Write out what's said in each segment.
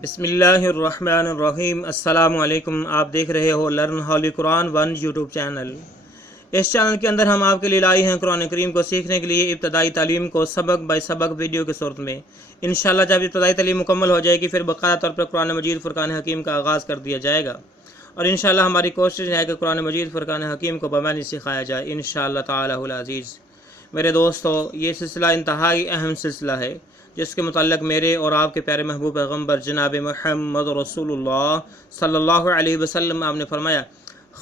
بسم اللہ الرحمن الرحیم۔ السلام علیکم۔ آپ دیکھ رہے ہو learn holy Quran 1 YouTube channel. اس چینل کے اندر ہم آپ کے لیے لائے ہیں قرآن کریم کو سیکھنے کے لیے ابتدائی تعلیم کو سبق بائی سبق ویڈیو کی صورت میں۔ انشاءاللہ جب ابتدائی تعلیم مکمل ہو جائے گی پھر باقاعدہ طور پر قرآن مجید فرقان حکیم کا آغاز کر دیا جائے گا، اور انشاءاللہ ہماری کوشش ہے کہ قرآن مجید فرقان حکیم کو بمعنی سکھایا جائے انشاءاللہ تعالی العزیز۔ میرے دوستو، یہ سلسلہ انتہائی اہم سلسلہ ہے جس کے متعلق میرے اور آپ کے پیارے محبوب پیغمبر جناب محمد رسول اللہ صلی اللہ علیہ وسلم آپ نے فرمایا،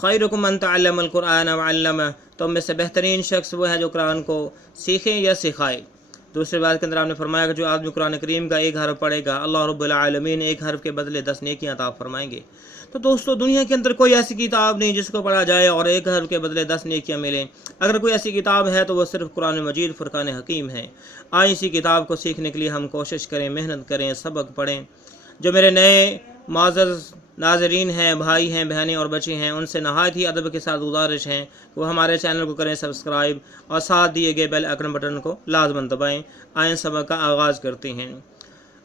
خیرکم من تعلم القرآن وعلمہ، تم میں سے بہترین شخص وہ ہے جو قرآن کو سیکھے یا سکھائے۔ دوسری بات کے اندر آپ نے فرمایا کہ جو آدمی قرآن کریم کا ایک حرف پڑھے گا اللہ رب العالمین ایک حرف کے بدلے 10 نیکیاں عطا فرمائیں گے۔ تو دوستو، دنیا کے اندر کوئی ایسی کتاب نہیں جس کو پڑھا جائے اور ایک حرف کے بدلے 10 نیکیاں ملیں۔ اگر کوئی ایسی کتاب ہے تو وہ صرف قرآن مجید فرقان حکیم ہے۔ آئیں اسی کتاب کو سیکھنے کے لیے ہم کوشش کریں، محنت کریں، سبق پڑھیں۔ جو میرے نئے معزز ناظرین ہیں، بھائی ہیں، بہنیں اور بچے ہیں، ان سے نہایت ہی ادب کے ساتھ گزارش ہے کہ وہ ہمارے چینل کو کریں سبسکرائب اور ساتھ دیے گئے بیل آئیکن بٹن کو لازماً دبائیں۔ آئیں سبق کا آغاز کرتے ہیں۔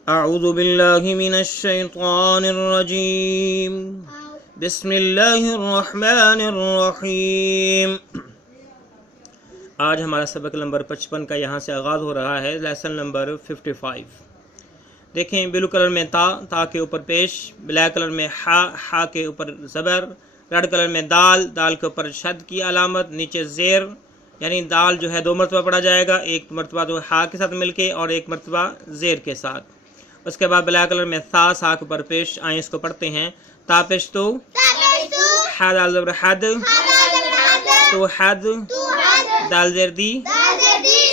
اعوذ باللہ من الشیطان الرجیم، بسم اللہ الرحمن الرحیم۔ آج ہمارا سبق نمبر 55 کا یہاں سے آغاز ہو رہا ہے، لیسن نمبر 55۔ دیکھیں، بلو کلر میں تا کے اوپر پیش، بلیک کلر میں ہا کے اوپر زبر، ریڈ کلر میں دال کے اوپر شد کی علامت، نیچے زیر، یعنی دال جو ہے 2 مرتبہ پڑھا جائے گا، ایک مرتبہ تو ہا کے ساتھ مل کے اور ایک مرتبہ زیر کے ساتھ۔ اس کے بعد بلیک کلر میں سا کے اوپر پیش، آئیں اس کو پڑھتے ہیں، تا پیش تو، حد دال زبر حد، تو حد، دال زیر دی،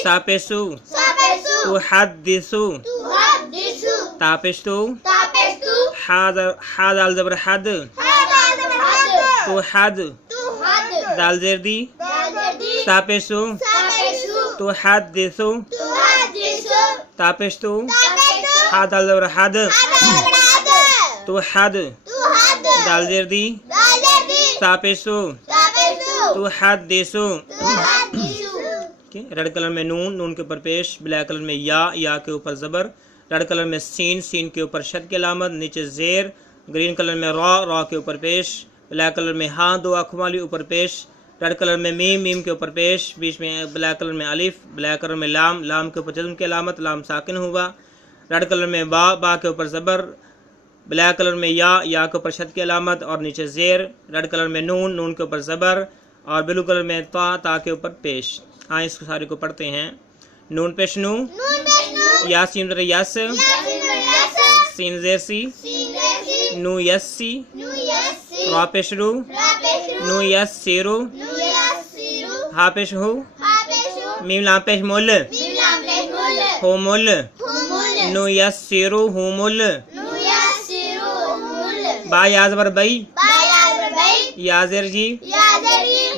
سا پیشو، تو حد دیسو، تا پیش تو، حد دال زبر حد، تو حد، دال زیر دی، سا پیشو، تو حد دیسو، تا پیش تو، حد دال زبر حد، تو حد، دال زیر دی، سا پیشو، تو حد دیسو۔ ریڈ کلر میں نون کے اوپر پیش، بلیک کلر میں یا کے اوپر زبر، ریڈ کلر میں سین کے اوپر شد کی علامت، نیچے زیر، گرین کلر میں را کے اوپر پیش، بلیک کلر میں ہاں 2 آنکھوں والی اوپر پیش، ریڈ کلر میں میم کے اوپر پیش، بیچ میں بلیک کلر میں الف، بلیک کلر میں لام کے اوپر جزم کی علامت، لام ساکن ہوا، ریڈ کلر میں با کے اوپر زبر، بلیک کلر میں یا کے اوپر شد کی علامت اور نیچے زیر، ریڈ کلر میں نون کے اوپر زبر، اور بلو کلر میں تا کے اوپر پیش۔ آئیں اس کو سارے کو پڑھتے ہیں۔ نون پیش نو، یا سین زیر یس، سین زیر سی، نو یس سی، را پیش رو، نو یس سیرو، ہا پیش ہو، میم لام پیش مول، ہو مول، نو یس سیرو ہو مول، با یا زبر بئی، یا زیر جی،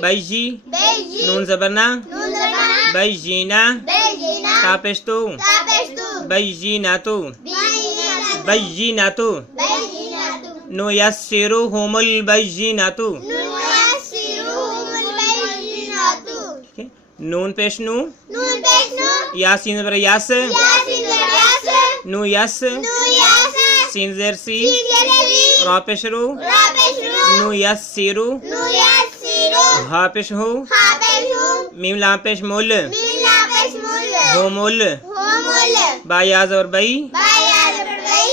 بئی جی، نون زبرنا، بئی جینا، تا پیش تو، بئی جینا تو، بئی جینا تو، نو یس سیرو ہو مول بئی جینا تو۔ نون پیش نو، یا سین زبر یس، نو یس، سین زیر سی، را پیش رو، نو یس سیرو، ہا پیش ہو، میم لام پیش مول، ہو مول، با یا زبر بئی،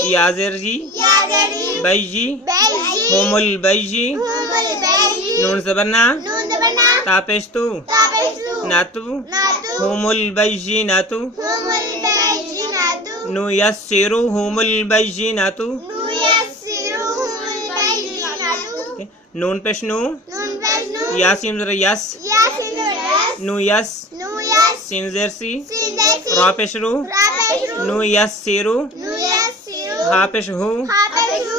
یا زیر جی، بئی جی، ہو مول بئی جی، نون زبرنا، تا پیش تو، ناتو، ہو مول بئی جی ناتو، نو یس سیرو ہو مول بئی جی ناتو۔ نون پیش نو، یا سین زیر یس، نو یس، سین زیر سی، را پیش رو، نو یس سیرو، ہا پیش ہو،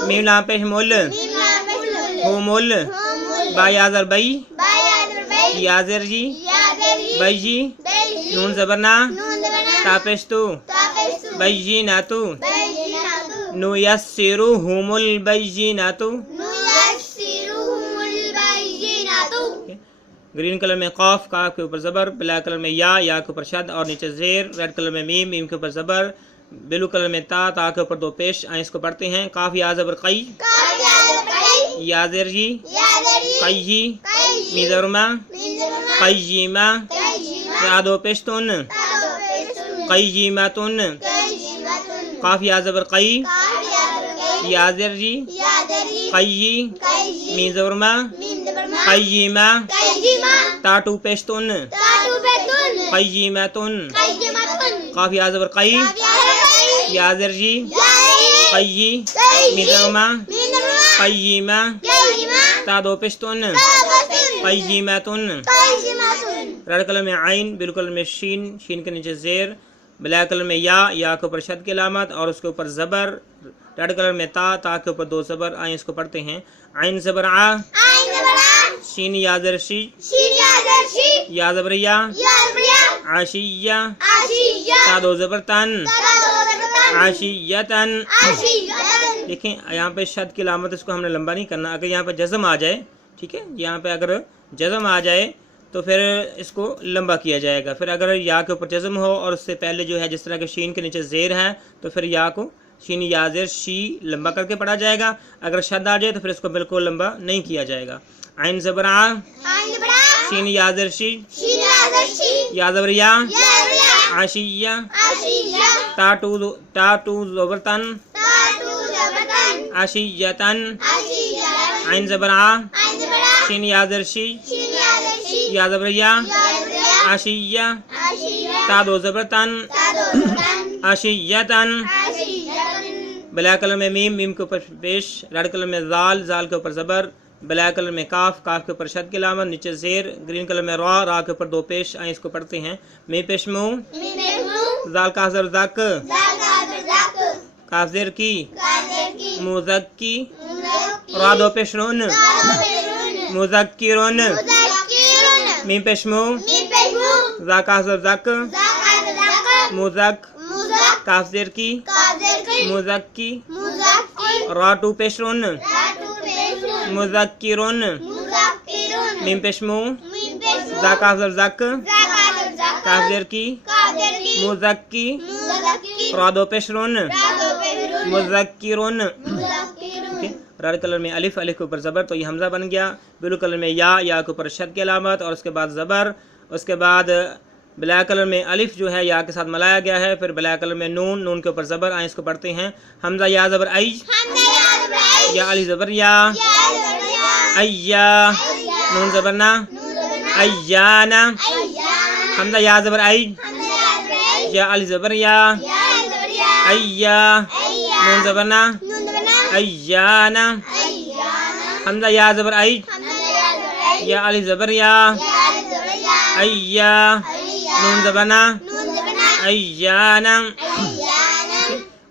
میم لام پیش مول، ہو مول، با یا زر بئی، یا زیر جی، بئی جی، نون زبرنا، تا پیش تو، بئی جی ناتو، نو یس سیرو ہو مول بئی جی ناتو۔ گرین کلر میں قاف کے اوپر زبر، بلیک کلر میں یا کے اوپر شد اور نیچے زیر، ریڈ کلر میں میم کے اوپر زبر، بلو کلر میں تا، تا کے اوپر دو پیش آئیں اس کو پڑھتے ہیں. کاف یا زبر قی، یا زر جی، قی جی، می زبر ما، قیما، یا دو پیش تن، قیمتن. قاف یا زبر قی، یا زر جی، قی، می زبر ما، قیما، تا ٹو پیش تن، قیمتن. قاف یا زبر قی، یا زر جی، قی، می زبر ما، قیما، تا دو پیش تن، قیمتن. ریڈ کلر میں عین، بلو کلر میں شین، شین کے نیچے زیر، بلیک کلر میں یا، یا کے اوپر شد کی علامت اور اس کے اوپر زبر. ریڈ کلر میں تا، تا کے اوپر دو زبر آئیں اس کو پڑھتے ہیں. عین زبر آ، شین یا زر شی، یا زبر یا، عشیہ، تا دو زبر تن، عشیتن. دیکھیں یہاں پہ شد کی علامت اس کو ہم نے لمبا نہیں کرنا. اگر یہاں پہ جزم آ جائے، ٹھیک ہے، یہاں پہ اگر جزم آ جائے تو پھر اس کو لمبا کیا جائے گا. پھر اگر یا کے اوپر جزم ہو اور اس سے پہلے جو ہے جس طرح کہ شین کے نیچے زیر ہے تو پھر یا کو شین یا زیر شی لمبا کر کے پڑھا جائے گا. اگر شد آ جائے تو پھر اس کو بالکل لمبا نہیں کیا جائے گا. عین زبر آ، شین یا زر شی، یا زبر یا، عشیہ، تا ٹو زبر تن، عشیتن. عین زبر آ، شین یا زر شی، یا زبر یا، عشیہ، تا دو زبر تن، عشیتن. بلیک کلر میں میم، میم کے اوپر پیش. ریڈ کلر میں زال، زال کے اوپر زبر. بلیک کلر میں کاف، کاف کے اوپر شد کی علامت نیچے زیر. گرین کلر میں را، را کے اوپر دو پیش آئیں اس کو پڑھتے ہیں. می پیش مو، زال کاف زر زک، کاف زر کی، مزکی، را دو پیش رون، مذکرون. میم پیش مو، زا کاف زر زک، مزک، کاف زر کی، مزکی، را ٹو پیش رون، مذکرون. میم پیش مو، زا کاف زر زک، کاف زر کی، مزکی، را دو پیش رون، مذکرون. ریڈ کلر میں الف، الف کے اوپر زبر تو یہ حمزہ بن گیا. بلو کلر میں یا، یا کے اوپر شد کی علامت اور اس کے بعد زبر. اس کے بعد بلیک کلر میں الف جو ہے یا کے ساتھ ملایا گیا ہے. پھر بلیک کلر میں نون، نون کے اوپر زبر آئیں اس کو پڑھتے ہیں. حمزہ یا زبر ای، یا علی زبر یا، ایا، نون زبر نا، ایانا. حمزہ یا زبر ای، یا علی زبر یا، ایا، نون زبر نا، ایانا. حمزہ یا زبر ای، یا علی زبر یا، ایا، نون زبر نا، ایانا.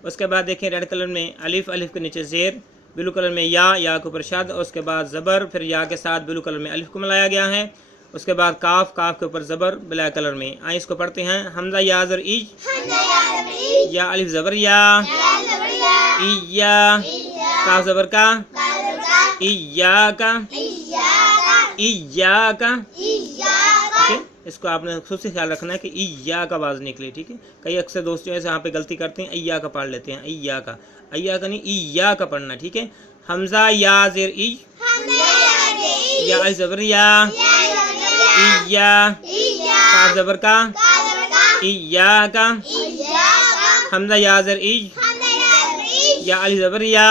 اس کے بعد دیکھیں ریڈ کلر میں الف، الف کے نیچے زیر. بلو کلر میں یا، یا کے اوپر شد اور اس کے بعد زبر. پھر یا کے ساتھ بلو کلر میں الف کو ملایا گیا ہے. اس کے بعد کاف، کاف کے اوپر زبر بلیک کلر میں آئیں اس کو پڑھتے ہیں. حمزہ یا زر ای، یا الف زبر یا، ایا، کاف زبر کا، ایاکا، ایاکا. اس کو آپ نے خصوصی خیال رکھنا ہے کہ ایا کا آواز نکلے. ٹھیک ہے، کئی اکثر دوست جو ہے یہاں پہ غلطی کرتے ہیں، ایا کا پڑھ لیتے ہیں. ایا کا، ایا کا نہیں، ایا کا پڑھنا. ٹھیک ہے. حمزہ یا زیر ای، یا الف زبر یا، ایا، کاف زبر کا، ایاکا. حمزہ یا زر ای، یا الف زبر یا،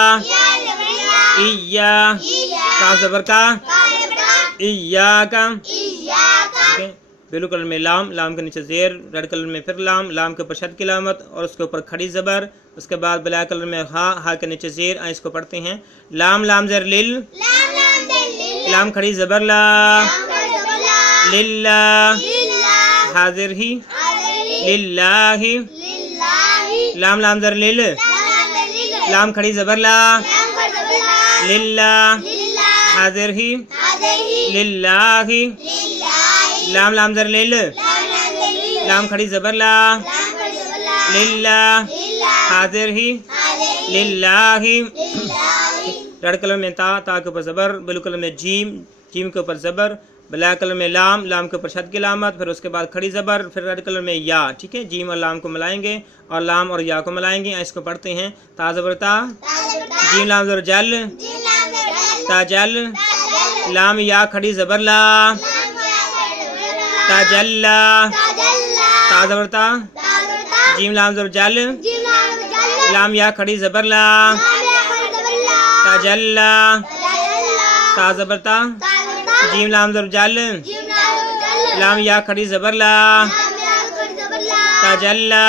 ایا، کاف زبر کا، ایاکا. بلو کلر میں لام، لام کے نیچے زیر. ریڈ کلر میں پھر لام، لام کے اوپر شد کی علامت اور اس کے اوپر کھڑی زبر. اس کے بعد بلیک کلر میں ہا، ہا کے نیچے زیر آئیں اس کو پڑھتے ہیں. لام، لام زر لل، لام کھڑی زبر لا، للہ، حاضر ہی، للہ. لام، لام زر لل، لام کھڑی زبر لا، للہ، حاضر ہی، للہ. لام، لام زر لل، لام کھڑی زبر لا، للہ، حاضر ہی، للہ. ریڈ کلر میں تا، تا کے اوپر زبر. بلو کلر میں جیم، جیم کے اوپر زبر. بلیک کلر میں لام، لام کے اوپر شد کی علامت، پھر اس کے بعد کھڑی زبر، پھر ریڈ کلر میں یا، ٹھیک ہے، جیم اور لام کو ملائیں گے اور لام اور یا کو ملائیں گے، اس کو پڑھتے ہیں تا زبر تا، جیم لام زبر جل، تاجل، لام یا کھڑی زبر لا، تاجلا، تا زبر تا، جیم لام زبر جل، لام یا کھڑی زبر لا، تاجلا، تا زبر تا، جیم لام زبر جل، لام یا کھڑی زبر لا، تاجلا،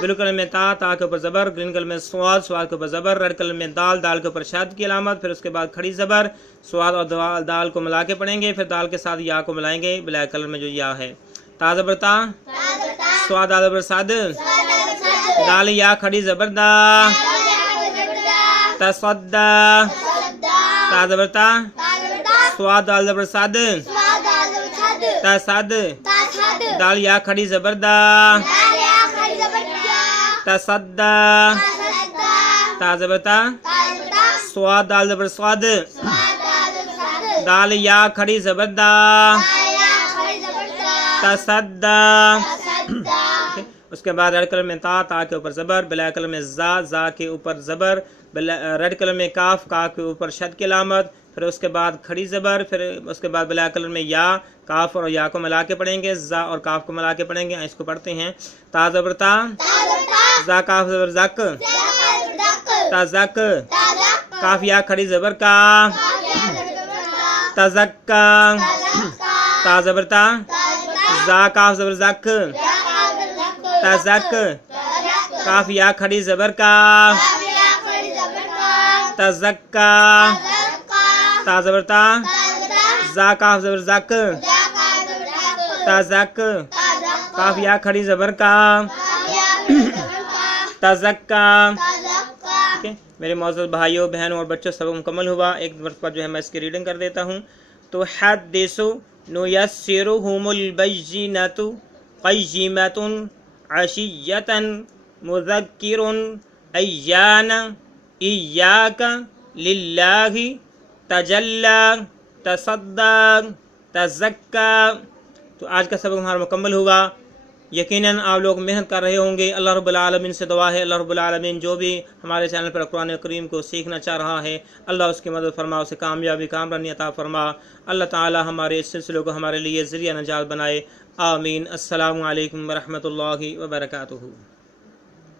بلو کلر میں تا، تا کے اوپر زبر، گرین کلر میں سواد، سواد کے اوپر زبر، ریڈ کلر میں دال، دال کے اوپر شد کی علامت، پھر اس کے بعد کھڑی زبر، سواد اور دال کو ملا کے پڑھیں گے، پھر دال کے ساتھ یا کو ملائیں گے، بلیک کلر میں جو یا ہے، تا زبر تا، سواد دال زبر صد، دال یا کھڑی زبر دا، تصدا، تا زبر تا، سواد دال زبر صد، تصد، دال یا کھڑی زبر دا، تصدا، تا زبر تا، سواد دال زبر صاد، دال یا کھڑی زبر دا، تصدا، اس کے بعد ریڈ کلر میں تا، تا کے اوپر زبر، بلیک کلر میں زا، زا کے اوپر زبر، ریڈ کلر میں کاف، کاف کے اوپر شد کی علامت، پھر اس کے بعد کھڑی زبر، پھر اس کے بعد بلیک کلر میں یا، کاف اور یا کو ملا کے پڑھیں گے، زا اور کاف کو ملا کے پڑھیں گے، اس کو پڑھتے ہیں تا زبر تا، زا کاف زبر زک، تا زک، کاف یا کھڑی زبر کا، تزکا، تا زبر تا، زا کاف زبر زک، تزک، کاف یا کھڑی زبر کا، تزکا، تا زبر تا، زا کاف زبر زک، تزک، کاف یا کھڑی زبر کا، تزکا، ٹھیک ہے میرے معزز بھائیوں بہنوں اور بچوں، سبق مکمل ہوا، ایک مرتبہ جو ہے میں اس کی ریڈنگ کر دیتا ہوں۔ تو حدث نیسرہم البینۃ قیمۃ عشیۃ مذکر ایان ایاک للہ تجلی تصدق تزکا۔ تو آج کا سبق ہمارا مکمل ہوا، یقیناً آپ لوگ محنت کر رہے ہوں گے۔ اللہ رب العالمین سے دعا ہے، اللہ رب العالمین جو بھی ہمارے چینل پر قرآن کریم کو سیکھنا چاہ رہا ہے، اللہ اس کی مدد فرما، اسے کامیابی کامرانی عطا فرما۔ اللہ تعالی ہمارے اس سلسلے کو ہمارے لیے ذریعہ نجات بنائے، آمین۔ السلام علیکم ورحمۃ اللہ وبرکاتہ۔